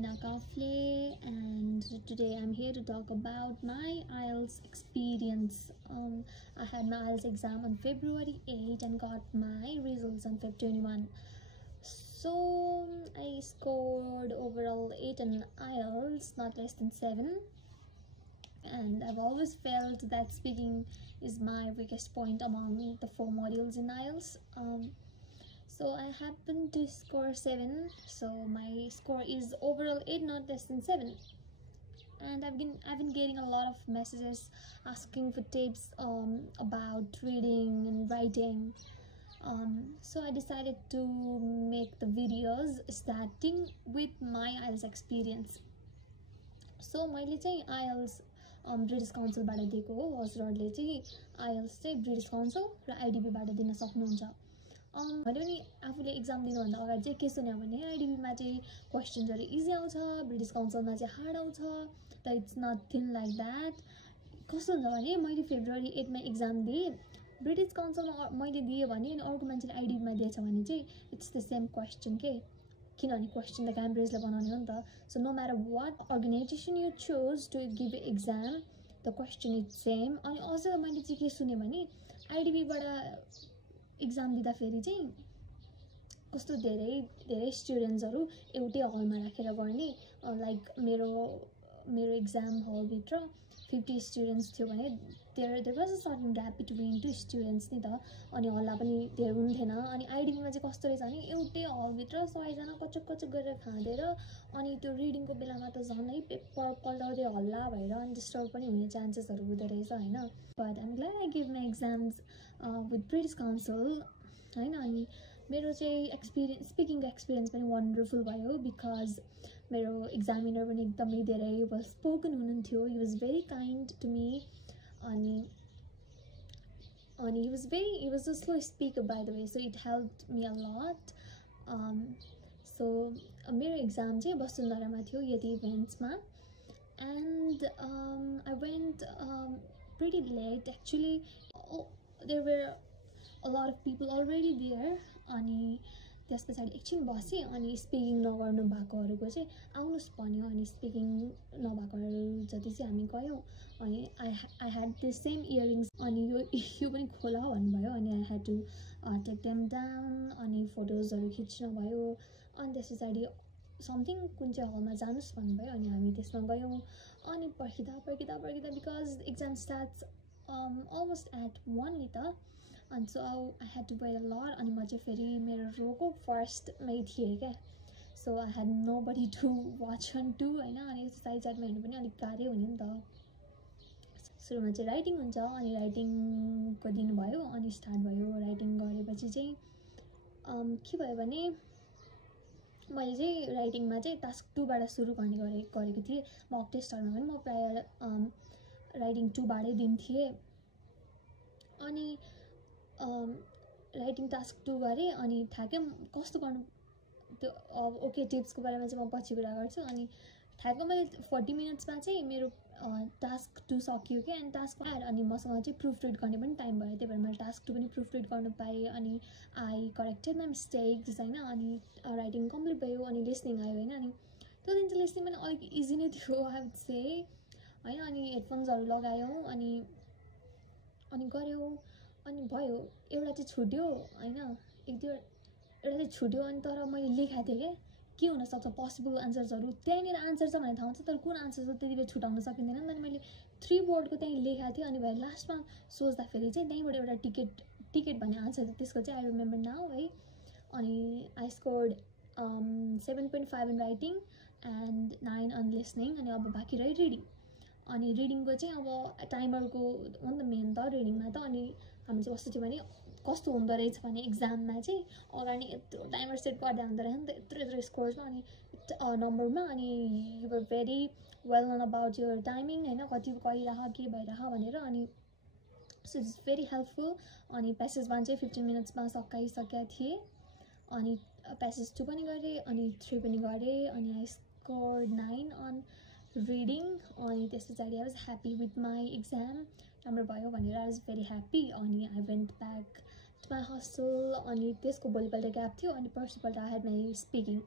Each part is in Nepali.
Marina Kafle, and today I'm here to talk about my IELTS experience. I had my IELTS exam on February 8 and got my results on Feb 21. So I scored overall 8 on IELTS, not less than 7. And I've always felt that speaking is my weakest point among the 4 modules in IELTS. So I happened to score 7, so my score is overall 8, not less than 7. And I've been getting a lot of messages asking for tips about reading and writing. So I decided to make the videos starting with my IELTS experience. So मैले चाहिँ IELTS ब्रिटिश काउन्सिलबाट दिएको हो. हजुरहरूले चाहिँ IELTS चाहिँ ब्रिटिश काउन्सिल र IDB बाट दिन सक्नुहुन्छ. मैले पनि आफूले एक्जाम दिनुभन्दा अगाडि चाहिँ के सुने भने आइडिबीमा चाहिँ क्वेसन्सहरू इजी आउँछ, ब्रिटिश काउन्सिलमा चाहिँ हार्ड आउँछ. तर इट्स नथिङ लाइक द्याट. कस्तो हुन्छ भने मैले फेब्रुअरी 8 मा एक्जाम दिएँ, ब्रिटिश काउन्सिलमा मैले दिएँ भने अनि अर्को मान्छेले आइडिबीमा दिएछ भने चाहिँ इट्स द सेम क्वेसन के, किनभने क्वेसन त क्याम्ब्रिजले बनाउने हो नि त. So no matter what organization you choose to give exam, the question is same. अनि अझ मैले चाहिँ के सुने भने आइडिबीबाट एक्जाम दिँदा फेरि चाहिँ कस्तो धेरै स्टुडेन्ट्सहरू एउटै हलमा राखेर गर्ने. लाइक मेरो एक्जाम हलभित्र 50 स्टुडेन्ट्स थियो भने there was a certain gap between 2 students नि त. अनि हल्ला पनि धेरै हुन्थेन. अनि आइडिबीमा चाहिँ कस्तो रहेछ भने एउटै हलभित्र 100जना कचक गरेर खाँदेर अनि त्यो रिडिङको बेलामा त झनै पेपर पल्टाउँदै हल्ला भएर अनि डिस्टर्ब पनि हुने चान्सेसहरू हुँदो रहेछ हैन. But I'm glad I give my exams with British Council हैन. अनि मेरो चाहिँ स्पिकिङको एक्सपिरियन्स पनि वन्डरफुल भयो बिकज मेरो एक्जामिनर पनि एकदमै धेरै वेल स्पोकन हुनुहुन्थ्यो. He was very kind to me. अनि he was a slow speaker by the way, so it helped me a lot. सो मेरो एक्जाम चाहिँ वसुन्धरामा थियो, यति इभेन्ट्समा. And I went pretty late actually. There were a lot of people already there. अनि त्यस पछाडि एकछिन बसेँ अनि स्पिकिङ नगर्नु भएकोहरूको चाहिँ आउनुहोस् भन्यो. अनि स्पिकिङ नभएकोहरू जति चाहिँ हामी गयौँ. अनि I had the same earrings. अनि यो पनि खोला भन्नुभयो. अनि I had to take them down. अनि फोटोजहरू खिच्नु भयो. अनि त्यस पछाडि समथिङ कुन चाहिँ हलमा जानुहोस् भन्नुभयो. अनि हामी त्यसमा गयौँ. अनि पर्खिँदा because exam starts almost at 1 नि त. अनि so I had to wait a lot. अनि म चाहिँ फेरि मेरो रोको फर्स्टमै थिएँ क्या. So I had nobody to watch on to होइन. अनि यस्तो साइड साइडमा हेर्नु पनि अलिक गाह्रै हुने नि त. सुरुमा चाहिँ राइटिङ हुन्छ. अनि राइटिङको दिनुभयो. अनि स्टार्ट भयो. राइटिङ गरेपछि चाहिँ के भयो भने मैले चाहिँ राइटिङमा चाहिँ टास्क 2 बाट सुरु गरेको थिएँ. मक टेस्टहरूमा पनि म प्रायः राइटिङ 2 बाटै दिन्थेँ. अनि राइटिङ टास्क 2 गरेँ. अनि ठ्याक्कै कस्तो गर्नु त्यो ओके टिप्सको बारेमा चाहिँ म पछि कुरा गर्छु. अनि ठ्याक्कै मैले 40 मिनट्समा चाहिँ मेरो टास्क 2 सकियो क्या. अनि टास्क 1 अनि मसँग चाहिँ प्रुफ रिड गर्ने पनि टाइम भयो. त्यही भएर मैले टास्क 2 पनि प्रुफ रिड गर्नु पाएँ. अनि आई करेक्टेड माई मिस्टेक्स होइन. अनि राइटिङ कम्प्लिट भयो. अनि लिसनिङ आयो होइन. अनि त्यो दिन चाहिँ लिसनिङ पनि अलिक इजी नै थियो आई वुड से होइन. अनि हेडफोन्सहरू लगायौँ. अनि गऱ्यौँ. अनि भयो. एउटा चाहिँ छुट्यो होइन, एउटा चाहिँ छुट्यो. अनि तर मैले लेखाएको थिएँ क्या के हुनसक्छ पोसिबल आन्सर्सहरू. त्यहाँनिर आन्सर छ भने थाहा हुन्छ तर कुन आन्सर छ त्यति बेला छुटाउन सकिँदैन. अनि मैले 3 बोर्डको त्यहीँ लेखाएको थिएँ. अनि भए लास्टमा सोच्दाखेरि चाहिँ त्यहीँबाट एउटा टिकट भन्ने आन्सर थियो. त्यसको चाहिँ आई रिमेम्बर नाउ है. अनि I scored 7.5 in writing and 9 on listening. अनि अब बाँकी रह्यो रिडिङ. अनि रिडिङको चाहिँ अब टाइमरको हो नि त मेन त रिडिङमा त. अनि हामी चाहिँ कस्तो थियो भने कस्तो हुँदो रहेछ भने एक्जाममा चाहिँ अगाडि यत्रो टाइमर सेट गर्दा हुँदो रहेछ नि त यत्रो स्कोर्समा अनि नम्बरमा. अनि you were very well known about your timing होइन, कति गरिरह के भइरह भनेर. अनि सो इट्स भेरी हेल्पफुल. अनि प्यासेज 1 चाहिँ 15 मिनट्समा सकाइसकेका थिएँ. अनि प्यासेज 2 पनि गरेँ. अनि 3 पनि गरेँ. अनि आई स्कोर्ड 9 अन रिडिङ. अनि त्यस पछाडि I was happy with my exam. राम्रो भयो भनेर आई वाज भेरी ह्याप्पी. अनि I went back to my hostel. अनि त्यसको भोलिपल्ट ग्याप थियो. अनि पर्सिपल्ट आई ह्याड माई स्पिकिङ.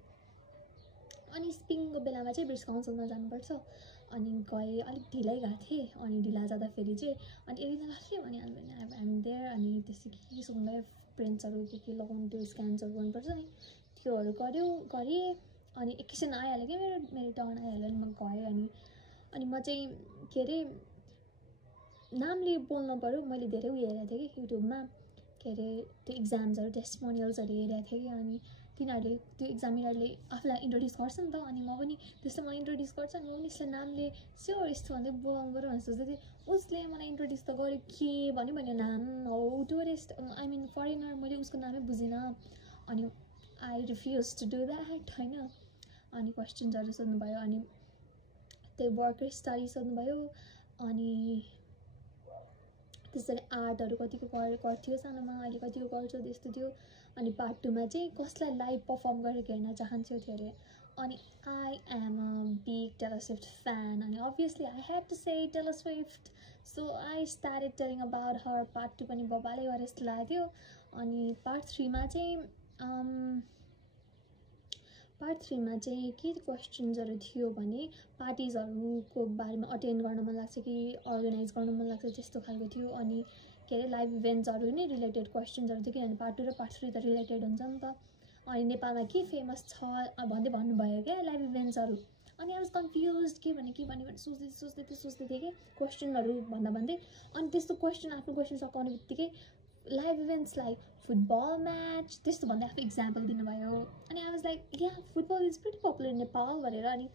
अनि स्पिकिङको बेलामा चाहिँ ब्रिटिस काउन्सिलमा जानुपर्छ अनि गएँ अलिक ढिलै गएको थिएँ अनि ढिला जाँदाखेरि चाहिँ अनि एकजना के भने हामी देयर अनि त्यस्तो के सुन्दै प्रिन्ट्सहरू के लगाउनु त्यो स्क्यान्सहरू गर्नुपर्छ नि त्योहरू गरेँ अनि एकैछिन आइहाल्यो कि मेरो टर्न आइहाल्यो अनि म गएँ अनि म चाहिँ के अरे नामले बोल्नु पऱ्यो मैले धेरै उयो हेरेको थिएँ कि युट्युबमा के अरे त्यो इक्जाम्सहरू टेस्टिमोनियल्सहरू हेरेको थिएँ कि अनि तिनीहरूले त्यो इक्जामिनरले आफूलाई इन्ट्रोड्युस गर्छ नि त अनि म पनि त्यस्तो मलाई इन्ट्रोड्युस गर्छ अनि म पनि यसलाई नामले स्योर यस्तो भन्दै बोलाउनु पऱ्यो भनेर सोच्दै थिएँ उसले मलाई इन्ट्रोड्युस त गर्यो के भन्यो नाम हो टुरिस्ट आई मिन फरेनर मैले उसको नामै बुझिनँ अनि I refuse to do that होइन अनि क्वेसन्सहरू सोध्नुभयो अनि त्यही वर्कर स्टडी सोध्नुभयो अनि त्यसरी आर्टहरू कतिको गर्थ्यो सानोमा अहिले कतिको गर्छौ त्यस्तो थियो अनि पार्ट 2 मा चाहिँ कसलाई लाइभ पर्फर्म गरेर हेर्न चाहन्थ्यो थियो अरे अनि I am a big Taylor Swift fan अनि obviously I had to say Taylor Swift so I started telling about her part 2 पनि बबाले गरे जस्तो लाग्यो अनि पार्ट 3 मा चाहिँ के क्वेसन्सहरू थियो भने पार्टिजहरूको बारेमा अटेन्ड गर्न मन लाग्छ कि अर्गनाइज गर्न मन लाग्छ त्यस्तो खालको थियो अनि के अरे लाइभ इभेन्ट्सहरू नै रिलेटेड क्वेसन्सहरू थियो किनभने पार्ट 2 र पार्ट 3 त रिलेटेड हुन्छ नि त अनि नेपालमा के फेमस छ भन्दै भन्नुभयो क्या लाइभ इभेन्ट्सहरू अनि आई वाज कन्फ्युज के भने सोच्दै थिएँ कि क्वेसनहरू भन्दै अनि त्यस्तो आफ्नो क्वेसन सकाउने बित्तिकै live events like football match त्यस्तो भन्दै आफू इक्जाम्पल दिनुभयो अनि I was like yeah football is pretty popular in Nepal भनेर अनि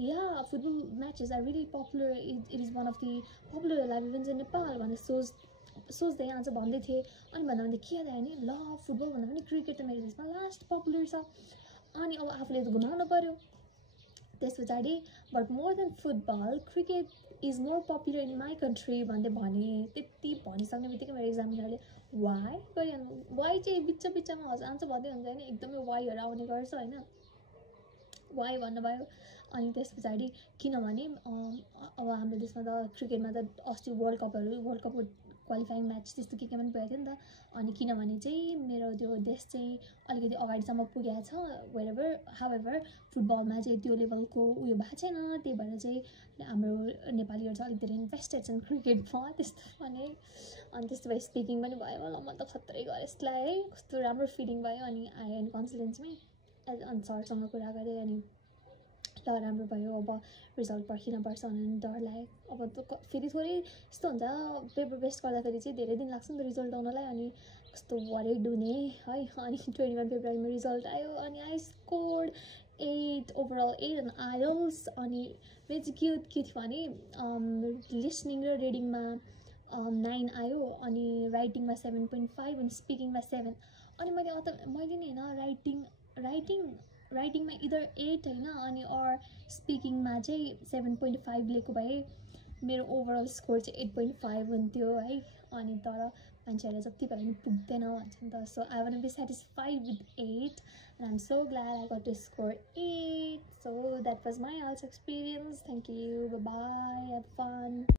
yeah football matches are really popular it is one of the popular live events in Nepal भनेर सोच्दै आज भन्दै थिएँ अनि भन्दा के आयो नि ल फुटबल भन्दा पनि क्रिकेट त मेरो देशमा लास्ट पपुलर छ अनि अब आफूले त घुमाउनु पऱ्यो त्यस पछाडि but more than football cricket is more popular in my country भने त्यति भनिसक्ने बित्तिकै मेरो इक्जामिनरले वाइ गरिहाल्नु वाइ चाहिँ बिचमा आन्सर भन्दै हुन्छ होइन एकदमै वाइहरू आउने गर्छ होइन वाइ भन्नुभयो अनि त्यस पछाडि किनभने अब हाम्रो देशमा त क्रिकेटमा त अस्ति वर्ल्ड कप क्वालिफाइङ म्याच त्यस्तो के पनि भएको थियो नि त अनि किनभने चाहिँ मेरो त्यो देश चाहिँ अलिकति अगाडिसम्म पुगेको छ वेयरएभर हाउएभर फुटबलमा चाहिँ त्यो लेभलको उयो भएको छैन त्यही भएर चाहिँ हाम्रो नेपालीहरू चाहिँ अलिक धेरै इन्भेस्टेड छन् क्रिकेटमा त्यस्तो भने अनि त्यस्तो भए स्पिकिङ पनि भयो ल म त खत्रै गरेँ यसलाई है कस्तो राम्रो फिलिङ भयो अनि आयो अनि कन्सल्टेन्समै अनि सरसँग कुरा गरेँ अनि ल राम्रो भयो अब रिजल्ट पर्खिनुपर्छ भने डर लाग्यो अब त फेरि थोरै यस्तो हुन्छ पेपर बेस्ट गर्दाखेरि चाहिँ धेरै दिन लाग्छ नि त रिजल्ट आउनलाई अनि कस्तो वरिड हुने है अनि 21 फेब्रुअरीमा रिजल्ट आयो अनि आई स्कोर्ड 8 ओभरअल 8 इन आइल्स अनि मेरो चाहिँ के थियो भने लिसनिङ र रिडिङमा 9 आयो अनि राइटिङमा 7.5 अनि स्पिकिङमा 7 अनि मैले नि होइन राइटिङमा इदर 8 होइन अनि अर स्पिकिङमा चाहिँ 7.5 लिएको भए मेरो ओभरअल स्कोर चाहिँ 8.5 हुन्थ्यो है अनि तर मान्छेहरूले जति भए पनि पुग्दैन भन्छ नि त so I want be satisfied with 8 and I am so glad I got to score 8 so that was my IELTS experience thank you bye have fun